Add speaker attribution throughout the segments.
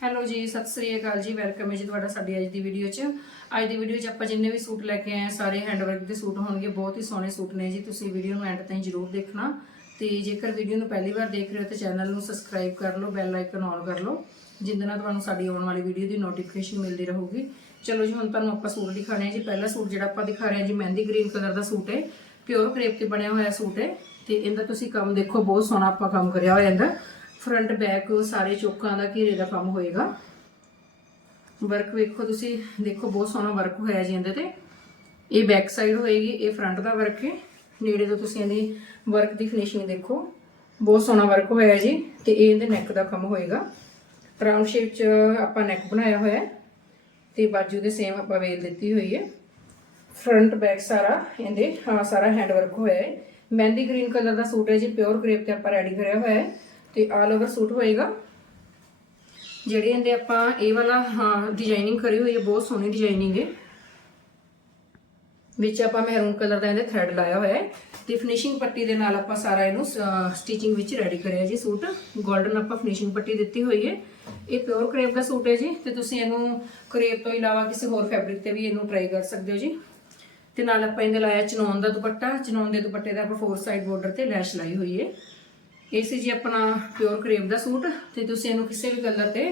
Speaker 1: Hello ਜੀ, ਸਤਿ ਸ੍ਰੀ ਅਕਾਲ ਜੀ welcome ਹੈ ਜੀ ਤੁਹਾਡਾ ਸਾਡੀ ਅੱਜ ਦੀ ਵੀਡੀਓ 'ਚ। ਅੱਜ ਦੀ ਵੀਡੀਓ 'ਚ ਆਪਾਂ ਜਿੰਨੇ ਵੀ ਸੂਟ ਲੈ ਕੇ ਆਏ ਸਾਰੇ ਹੈਂਡਵਰਕ ਦੇ ਸੂਟ ਹੋਣਗੇ, ਬਹੁਤ ਹੀ ਸੋਹਣੇ ਸੂਟ ਨੇ ਜੀ, ਤੁਸੀਂ ਵੀਡੀਓ ਨੂੰ ਐਂਡ ਤਾਈਂ ਜਰੂਰ ਦੇਖਣਾ। ਤੇ ਜੇਕਰ ਵੀਡੀਓ ਨੂੰ ਪਹਿਲੀ ਵਾਰ ਦੇਖ ਰਹੇ ਹੋ ਤਾਂ ਚੈਨਲ ਨੂੰ ਸਬਸਕ੍ਰਾਈਬ ਕਰ ਲਓ ਬੈਲ ਆਈਕਨ ਔਨ ਕਰ ਲਓ ਜਿੰਦੇ ਨਾਲ ਤੁਹਾਨੂੰ ਸਾਡੀ ਆਉਣ ਵਾਲੀ ਵੀਡੀਓ ਦੀ ਨੋਟੀਫਿਕੇਸ਼ਨ ਮਿਲਦੀ ਰਹੂਗੀ। ਚਲੋ ਜੀ, ਹੁਣ ਤੁਹਾਨੂੰ ਆਪਾਂ ਸੂਟ ਦਿਖਾਣੇ ਆ ਜੀ। ਪਹਿਲਾ ਸੂਟ ਜਿਹੜਾ ਆਪਾਂ ਦਿਖਾ ਰਹੇ ਹਾਂ ਜੀ, ਮਹਿੰਦੀ ਗ੍ਰੀਨ ਕਲਰ ਦਾ ਸੂਟ ਹੈ। ਪਿਓਰ ਕਰੇਪ ਤੇ ਬਣਿਆ ਹੋਇਆ ਸੂਟ ਹੈ। ਤੇ ਇਹਦਾ ਤੁਸੀਂ ਕੰਮ ਦੇਖੋ, ਬਹੁਤ ਸੋਹਣਾ ਆਪਾਂ ਕੰਮ ਕਰਿਆ ਹੋਇਆ ਇਹਦਾ। ਫਰੰਟ ਬੈਕ ਸਾਰੇ ਚੌਕਾਂ ਦਾ ਘੇਰੇ ਦਾ ਕੰਮ ਹੋਏਗਾ। ਵਰਕ ਵੇਖੋ ਤੁਸੀਂ, ਦੇਖੋ ਬਹੁਤ ਸੋਹਣਾ ਵਰਕ ਹੋਇਆ ਜੀ ਇਹਦੇ ਤੇ। ਇਹ ਬੈਕ ਸਾਈਡ ਹੋਏਗੀ, ਇਹ ਫਰੰਟ ਦਾ ਵਰਕ ਹੈ। ਨੇੜੇ ਤੋਂ ਤੁਸੀਂ ਇਹਦੀ ਵਰਕ ਦੀ ਫਿਨਿਸ਼ਿੰਗ ਦੇਖੋ। ਬਹੁਤ ਸੋਹਣਾ ਵਰਕ ਹੋਇਆ ਜੀ ਤੇ ਇਹ ਇਹਦੇ ਨੈਕ ਦਾ ਕੰਮ ਹੋਏਗਾ। ਰਾਉਂਡ ਸ਼ੇਪ ਚ ਆਪਾਂ ਨੈਕ ਬਣਾਇਆ ਹੋਇਆ ਹੈ ਤੇ ਬਾਜੂ ਦੇ ਸੇਮ ਆਪਾਂ ਵੇਲ ਦਿੱਤੀ ਹੋਈ ਹੈ। ਫਰੰਟ ਬੈਕ ਸਾਰਾ ਇਹਦੇ, ਹਾਂ, ਸਾਰਾ ਹੈਂਡ ਵਰਕ ਹੋਇਆ ਹੈ। ਮਹਿੰਦੀ ਗ੍ਰੀਨ ਕਲਰ ਦਾ ਸੂਟ ਹੈ ਜੀ ਪਿਓਰ ਗ੍ਰੇਪ ਤੇ ਆਪਾਂ ਰੈਡੀ ਕਰਿਆ ਹੋਇਆ ਹੈ। ਤੇ ਆਲ ਓਵਰ ਸੂਟ ਹੋਏਗਾ। ਜਿਹੜੇ ਇਹਦੇ ਆਪਾਂ ਇਹ ਵਾਲਾ, ਹਾਂ ਡਿਜ਼ਾਈਨਿੰਗ ਕਰੀ ਹੋਈ ਹੈ, ਬਹੁਤ ਸੋਹਣੀ ਡਿਜ਼ਾਈਨਿੰਗ ਹੈ। ਵਿੱਚ ਆਪਾਂ ਮਹਿਰੂਨ ਕਲਰ ਦਾ ਇਹਦੇ ਥ੍ਰੈਡ ਲਾਇਆ ਹੋਇਆ ਹੈ। ਤੇ ਫਿਨਿਸ਼ਿੰਗ ਪੱਟੀ ਦੇ ਨਾਲ ਆਪਾਂ ਸਾਰਾ ਇਹਨੂੰ ਸਟਿਚਿੰਗ ਵਿੱਚ ਰੈਡੀ ਕਰਿਆ ਜੀ ਸੂਟ। 골ਡਨ ਆਪਾਂ ਫਿਨਿਸ਼ਿੰਗ ਪੱਟੀ ਦਿੱਤੀ ਹੋਈ ਹੈ। ਇਹ ਪਿਓਰ ਕਰੇਪ ਦਾ ਸੂਟ ਹੈ ਜੀ। ਤੇ ਤੁਸੀਂ ਇਹਨੂੰ ਕਰੇਪ ਤੋਂ ਇਲਾਵਾ ਕਿਸੇ ਹੋਰ ਫੈਬਰਿਕ ਤੇ ਵੀ ਇਹਨੂੰ ਟਰਾਈ ਕਰ ਸਕਦੇ ਹੋ ਜੀ। ਤੇ ਨਾਲ ਆਪਾਂ ਇਹਦੇ ਲਾਇਆ ਚਨੌਨ ਦਾ ਦੁਪੱਟਾ। ਚਨੌਨ ਦੇ ਦੁਪੱਟੇ ਦਾ ਆਪਾਂ ਫੋਰ ਸਾਈਡ ਬਾਰਡਰ ਤੇ ਲੈਸ਼ ਲਾਈ ਹੋਈ ਹੈ। ਇਹ ਸੀ ਜੀ ਆਪਣਾ ਪਿਓਰ ਕਰੇਪ ਦਾ ਸੂਟ ਤੇ ਤੁਸੀਂ ਇਹਨੂੰ ਕਿਸੇ ਵੀ ਕਲਰ ਤੇ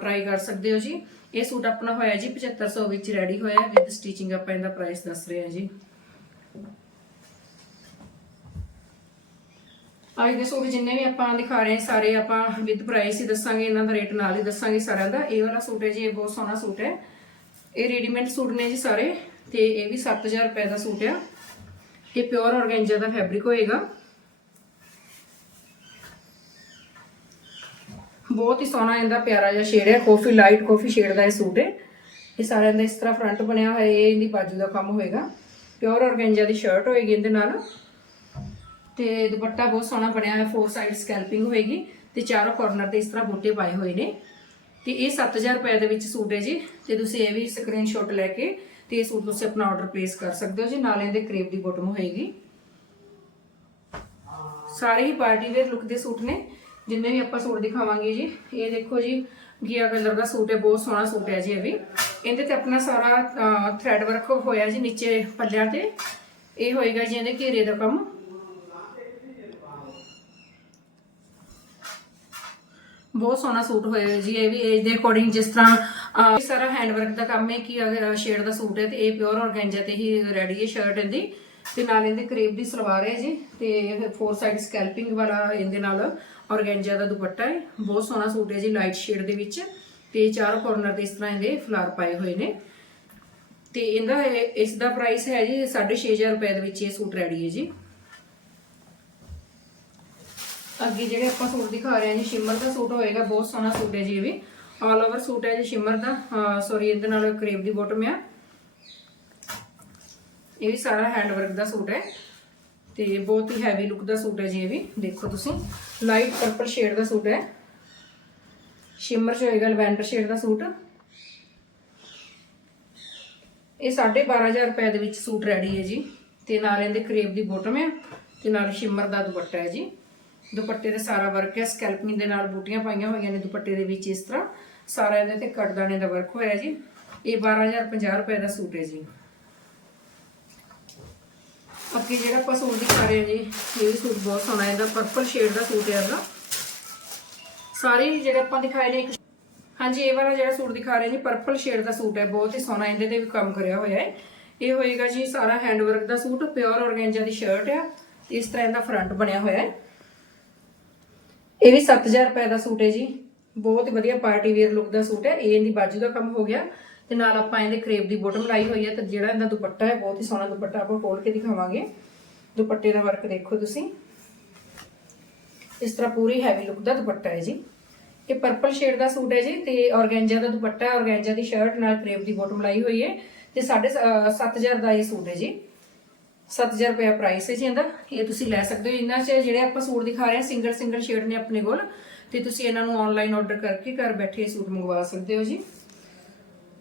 Speaker 1: ਟਰਾਈ ਕਰ ਸਕਦੇ ਹੋ ਜੀ। ਇਹ ਸੂਟ ਆਪਣਾ ਹੋਇਆ ਜੀ 7500 ਵਿੱਚ ਰੈਡੀ ਹੋਇਆ ਵਿਦ ਸਟਿਚਿੰਗ ਆਪਾਂ ਇਹਦਾ ਪ੍ਰਾਈਸ ਦੱਸ ਰਹੇ ਹਾਂ ਜੀ। ਅੱਜ ਦੇ ਸੂਟ ਜਿੰਨੇ ਵੀ ਆਪਾਂ ਦਿਖਾ ਰਹੇ ਹਾਂ, ਸਾਰੇ ਆਪਾਂ ਵਿਦ ਪ੍ਰਾਈਸ ਹੀ ਦੱਸਾਂਗੇ, ਇਹਨਾਂ ਦਾ ਰੇਟ ਨਾਲ ਹੀ ਦੱਸਾਂਗੇ ਸਾਰਿਆਂ ਦਾ। ਇਹ ਵਾਲਾ ਸੂਟ ਹੈ ਜੀ, ਇਹ ਬਹੁਤ ਸੋਹਣਾ ਸੂਟ ਹੈ। ਇਹ ਰੈਡੀਮੇਡ ਸੂਟ ਨੇ ਜੀ ਸਾਰੇ ਤੇ ਇਹ ਵੀ 7000 ਰੁਪਏ ਦਾ ਸੂਟ ਆ। ਇਹ ਪਿਓਰ ਔਰਗੈਂਜਾ ਦਾ ਫੈਬਰਿਕ ਹੋਏਗਾ। ਬਹੁਤ ਹੀ ਸੋਹਣਾ ਇਹਦਾ ਪਿਆਰਾ ਜਿਹਾ ਸ਼ੇਡ ਹੈ ਕਾਫੀ ਲਾਈਟ ਕਾਫੀ ਸ਼ੇਡ ਦਾ ਇਹ ਸੂਟ ਹੈ। ਇਹ ਸਾਰਿਆਂ ਦਾ ਇਸ ਤਰ੍ਹਾਂ ਫਰੰਟ ਬਣਿਆ ਹੋਇਆ, ਇਹ ਇਹਦੀ ਬਾਜੂ ਦਾ ਕੰਮ ਹੋਏਗਾ। ਪਿਓਰ ਆਰਗੈਂਜਾ ਦੀ ਸ਼ਰਟ ਹੋਏਗੀ ਇਹਦੇ ਨਾਲ। ਤੇ ਦੁਪੱਟਾ ਬਹੁਤ ਸੋਹਣਾ ਬਣਿਆ ਹੋਇਆ ਫੋਰ ਸਾਈਡ ਸਕੈਲਪਿੰਗ ਹੋਏਗੀ ਤੇ ਚਾਰੋਂ ਕਾਰਨਰ ਤੇ ਇਸ ਤਰ੍ਹਾਂ ਬੂਟੇ ਪਾਏ ਹੋਏ ਨੇ। ਤੇ ਇਹ 7000 ਰੁਪਏ ਦੇ ਵਿੱਚ ਸੂਟ ਹੈ ਜੀ। ਤੇ ਤੁਸੀਂ ਇਹ ਵੀ ਸਕਰੀਨਸ਼ਾਟ ਲੈ ਕੇ ਤੇ ਇਹ ਸੂਟ ਤੁਸੀਂ ਆਪਣਾ ਆਰਡਰ ਪਲੇਸ ਕਰ ਸਕਦੇ ਹੋ ਜੀ। ਨਾਲ ਇਹਦੇ ਕਰੇਪ ਦੀ ਬੋਟਮ ਹੋਏਗੀ। ਸਾਰੇ ਹੀ ਪਾਰਟੀ ਵੇਅਰ ਲੁੱਕ ਦੇ ਸੂਟ ਨੇ। ਜਿੰਨੇ ਵੀ ਆਪਾਂ ਸੂਟ ਦਿਖਾਵਾਂਗੇ ਜੀ, ਇਹ ਦੇਖੋ ਜੀ ਗੀਆ ਕਲਰ ਦਾ ਸੂਟ ਹੈ, ਬਹੁਤ ਸੋਹਣਾ ਸੂਟ ਹੈ ਜੀ ਇਹ ਵੀ। ਇਹਦੇ ਤੇ ਆਪਣਾ ਸਾਰਾ ਥ੍ਰੈਡ ਵਰਕ ਹੋਇਆ ਜੀ ਨੀਚੇ ਪੱਲਿਆਂ ਤੇ। ਇਹ ਹੋਏਗਾ ਜੀ ਇਹਦੇ ਘੇਰੇ ਦਾ ਕੰਮ। ਬਹੁਤ ਸੋਹਣਾ ਸੂਟ ਹੋਇਆ ਜੀ ਇਹ ਵੀ। ਏਜ ਦੇ ਅਕੋਰਡਿੰਗ ਜਿਸ ਤਰ੍ਹਾਂ ਸਾਰਾ ਹੈਂਡ ਵਰਕ ਦਾ ਕੰਮ ਹੈ ਕਿ ਸ਼ੇਡ ਦਾ ਸੂਟ ਹੈ ਤੇ ਇਹ ਪਿਓਰ ਆਰਗੈਂਜਾ ਤੇ ਹੀ ਰੈਡੀ ਹੈ ਸ਼ਰਟ ਇਹਦੀ। ਤੇ ਨਾਲ ਇਹਦੇ ਕਰੇਬ ਦੀ ਸਲਵਾਰ ਹੈ ਜੀ, ਤੇ ਫੋਰ ਸਾਈਡ ਸਕੈਲਪਿੰਗ ਵਾਲਾ ਇਹਦੇ ਨਾਲ ਆਰਗੈਂਜਾ ਦਾ ਦੁਪੱਟਾ ਹੈ। ਬਹੁਤ ਸੋਹਣਾ ਸੂਟ ਹੈ ਜੀ ਲਾਈਟ ਸ਼ੇਡ ਦੇ ਵਿੱਚ। ਤੇ ਚਾਰ ਕਾਰਨਰ ਤੇ ਇਸ ਤਰ੍ਹਾਂ ਇਹਦੇ ਫਲਾਰ ਪਾਏ ਹੋਏ ਨੇ। ਤੇ ਇਹਦਾ ਇਸ ਦਾ ਪ੍ਰਾਈਸ ਹੈ ਜੀ 6500 ਰੁਪਏ ਦੇ ਵਿੱਚ ਇਹ ਸੂਟ ਰੈਡੀ ਹੈ ਜੀ। ਅੱਗੇ ਜਿਹੜੇ ਆਪਾਂ ਸੂਟ ਦਿਖਾ ਰਹੇ ਹਾਂ ਜੀ ਸ਼ਿਮਰ ਦਾ ਸੂਟ ਹੋਏਗਾ, ਬਹੁਤ ਸੋਹਣਾ ਸੂਟ ਹੈ ਜੀ ਇਹ ਵੀ। ਆਲ ਓਵਰ ਸੂਟ ਹੈ ਜੀ ਸ਼ਿਮਰ ਦਾ। ਸੌਰੀ ਇਹਦੇ ਨਾਲ ਕਰੇਬ ਦੀ ਬਾਟਮ ਆ। ਇਹ ਵੀ ਸਾਰਾ ਹੈਂਡ ਵਰਕ ਦਾ ਸੂਟ ਹੈ ਤੇ ਬਹੁਤ ਹੀ ਹੈਵੀ ਲੁੱਕ ਦਾ ਸੂਟ ਹੈ ਜੀ ਇਹ ਵੀ, ਦੇਖੋ ਤੁਸੀਂ। ਲਾਈਟ ਪਰਪਲ ਸ਼ੇਡ ਦਾ ਸੂਟ ਹੈ। ਸ਼ਿਮਰ ਚ ਹੋਏਗਾ ਲਵੈਂਡਰ ਸ਼ੇਡ ਦਾ ਸੂਟ। ਇਹ 12500 ਰੁਪਏ ਦੇ ਵਿੱਚ ਸੂਟ ਰੈਡੀ ਹੈ ਜੀ। ਤੇ ਨਾਲ ਇਹਦੇ ਕਰੇਬ ਦੀ ਬੋਟਮ ਹੈ ਤੇ ਨਾਲ ਸ਼ਿਮਰ ਦਾ ਦੁਪੱਟਾ ਹੈ ਜੀ। ਦੁਪੱਟੇ ਤੇ ਸਾਰਾ ਵਰਕ ਹੈ। ਸਕੈਲਪਿੰਗ ਦੇ ਨਾਲ ਬੂਟੀਆਂ ਪਾਈਆਂ ਹੋਈਆਂ ਨੇ ਦੁਪੱਟੇ ਦੇ ਵਿੱਚ ਇਸ ਤਰ੍ਹਾਂ। ਸਾਰਾ ਇਹਦੇ ਤੇ ਕਟਦਾਨੇ ਦਾ ਵਰਕ ਹੋਇਆ ਜੀ। ਇਹ 12050 ਰੁਪਏ ਦਾ ਸੂਟ ਹੈ ਜੀ। ਅੱਗੇ ਜਿਹੜਾ ਆਪਾਂ ਸੂਟ ਦਿਖਾ ਰਹੇ ਹਾਂ ਜੀ, ਇਹ ਵੀ ਸੂਟ ਬਹੁਤ ਸੋਹਣਾ ਇਹਦਾ ਪਰਪਲ ਸ਼ੇਡ ਦਾ ਸੂਟ ਹੈ ਇਹਦਾ। ਸਾਰੇ ਜਿਹੜੇ ਆਪਾਂ ਦਿਖਾਏ ਨੇ ਇੱਕ ਹਾਂਜੀ, ਇਹ ਵਾਲਾ ਜਿਹੜਾ ਸੂਟ ਦਿਖਾ ਰਹੇ ਜੀ ਪਰਪਲ ਸ਼ੇਡ ਦਾ ਸੂਟ ਹੈ, ਬਹੁਤ ਹੀ ਸੋਹਣਾ ਇਹਦੇ ਤੇ ਵੀ ਕੰਮ ਕਰਿਆ ਹੋਇਆ ਹੈ। ਇਹ ਹੋਏਗਾ ਜੀ ਸਾਰਾ ਹੈਂਡ ਵਰਕ ਦਾ ਸੂਟ ਪਿਓਰ ਆਰਗੈਂਜਾ ਦੀ ਸ਼ਰਟ ਹੈ ਇਸ ਤਰ੍ਹਾਂ ਇਹਦਾ ਫਰੰਟ ਬਣਿਆ ਹੋਇਆ ਹੈ। ਇਹ ਵੀ 7000 ਰੁਪਏ ਦਾ ਸੂਟ ਹੈ ਜੀ, ਬਹੁਤ ਵਧੀਆ ਪਾਰਟੀ ਵੇਅਰ ਲੁੱਕ ਦਾ ਸੂਟ ਹੈ, ਇਹ ਇਹਦੀ ਬਾਜੂ ਦਾ ਕੰਮ ਹੋ ਗਿਆ। ਤੇ ਨਾਲ ਆਪਾਂ ਇਹਦੇ ਕਰੇਪ ਦੀ ਬੋਟਮ ਲਾਈ ਹੋਈ ਹੈ ਤੇ ਜਿਹੜਾ ਇਹਦਾ ਦੁਪੱਟਾ ਹੈ, ਬਹੁਤ ਹੀ ਸੋਹਣਾ ਦੁਪੱਟਾ ਆਪਾਂ ਖੋਲ ਕੇ ਦਿਖਾਵਾਂਗੇ। ਦੁਪੱਟੇ ਦਾ ਵਰਕ ਦੇਖੋ ਤੁਸੀਂ। ਇਸ ਤਰ੍ਹਾਂ ਪੂਰੀ ਹੈਵੀ ਲੁੱਕ ਦਾ ਦੁਪੱਟਾ ਹੈ ਜੀ। ਇਹ ਪਰਪਲ ਸ਼ੇਡ ਦਾ ਸੂਟ ਹੈ ਜੀ ਤੇ ਔਰਗੈਂਜਾ ਦਾ ਦੁਪੱਟਾ ਹੈ ਔਰਗੈਂਜਾ ਦੀ ਸ਼ਰਟ ਨਾਲ ਕਰੇਪ ਦੀ ਬੋਟਮ ਲਾਈ ਹੋਈ ਹੈ ਤੇ 7500 ਦਾ ਇਹ ਸੂਟ ਹੈ ਜੀ। 7000 ਰੁਪਏ ਪ੍ਰਾਈਸ ਹੈ ਜੀ ਇਹਦਾ। ਇਹ ਤੁਸੀਂ ਲੈ ਸਕਦੇ ਹੋ। ਇਹਨਾਂ 'ਚ ਜਿਹੜੇ ਆਪਾਂ ਸੂਟ ਦਿਖਾ ਰਹੇ ਹਾਂ ਸਿੰਗਲ ਸਿੰਗਲ ਸ਼ੇਡ ਨੇ ਆਪਣੇ ਕੋਲ। ਤੇ ਤੁਸੀਂ ਇਹਨਾਂ ਨੂੰ ਆਨਲਾਈਨ ਆਰਡਰ ਕਰਕੇ ਘਰ ਬੈਠੇ ਸੂਟ ਮੰਗਵਾ ਸਕਦੇ ਹੋ ਜੀ।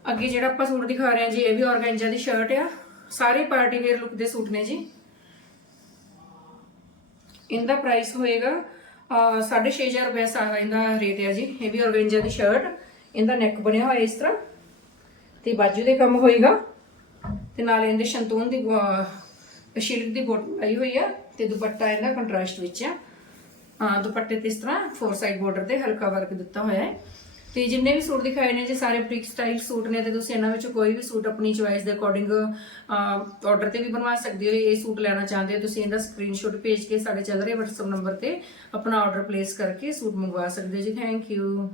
Speaker 1: ਅੱਗੇ ਜਿਹੜਾ ਆਪਾਂ ਸੂਟ ਦਿਖਾ ਰਹੇ ਹਾਂ ਜੀ, ਇਹ ਵੀ ਆਰਗੈਂਜਾ ਦੀ ਸ਼ਰਟ ਆ। ਸਾਰੇ ਪਾਰਟੀ ਵੇਅਰ ਲੁੱਕ ਦੇ ਸੂਟ ਨੇ ਜੀ। ਇਹਦਾ ਪ੍ਰਾਈਸ ਹੋਏਗਾ, ਅਹ 6500 ਰੁਪਏ ਸਾ ਇਹਦਾ ਰੇਟ ਹੈ ਜੀ। ਇਹ ਵੀ ਔਰਗੈਂਜਾ ਦੀ ਸ਼ਰਟ ਇਹਦਾ ਨੈਕ ਬਣਿਆ ਹੋਇਆ ਇਸ ਤਰ੍ਹਾਂ। ਤੇ ਬਾਜੂ ਦੇ ਕੰਮ ਹੋਏਗਾ। ਤੇ ਨਾਲ ਇਹਦੇ ਸ਼ੰਤੂਨ ਦੀ ਸ਼ਿਲਕ ਦੀ ਬੋਟਮ ਆਈ ਹੋਈ ਆ। ਤੇ ਦੁਪੱਟਾ ਇਹਦਾ ਕੰਟਰਾਸਟ ਵਿੱਚ ਆ। ਹਾਂ ਦੁਪੱਟੇ ਤੇ ਇਸ ਤਰ੍ਹਾਂ ਫੋਰ ਸਾਈਡ ਬਾਰਡਰ ਤੇ ਹਲਕਾ ਵਰਕ ਦਿੱਤਾ ਹੋਇਆ ਹੈ। ਤੇ ਜਿੰਨੇ ਵੀ ਸੂਟ ਦਿਖਾਏ ਨੇ ਜੀ ਸਾਰੇ ਬ੍ਰਿਕ ਸਟਾਈਲ ਸੂਟ ਨੇ, ਤੇ ਤੁਸੀਂ ਇਹਨਾਂ ਵਿੱਚੋਂ ਕੋਈ ਵੀ ਸੂਟ ਆਪਣੀ ਚੁਆਇਸ ਦੇ ਅਕੋਰਡਿੰਗ ਆਰਡਰ ਤੇ ਵੀ ਬਣਵਾ ਸਕਦੇ ਹੋ, ਇਹ ਸੂਟ ਲੈਣਾ ਚਾਹੁੰਦੇ ਹੋ, ਤੁਸੀਂ ਇਹਦਾ ਸਕਰੀਨਸ਼ਾਟ ਭੇਜ ਕੇ ਸਾਡੇ ਚੱਲ ਰਹੇ WhatsApp ਨੰਬਰ ਤੇ ਆਪਣਾ ਆਰਡਰ ਪਲੇਸ ਕਰਕੇ ਸੂਟ ਮੰਗਵਾ ਸਕਦੇ ਹੋ ਜੀ। Thank you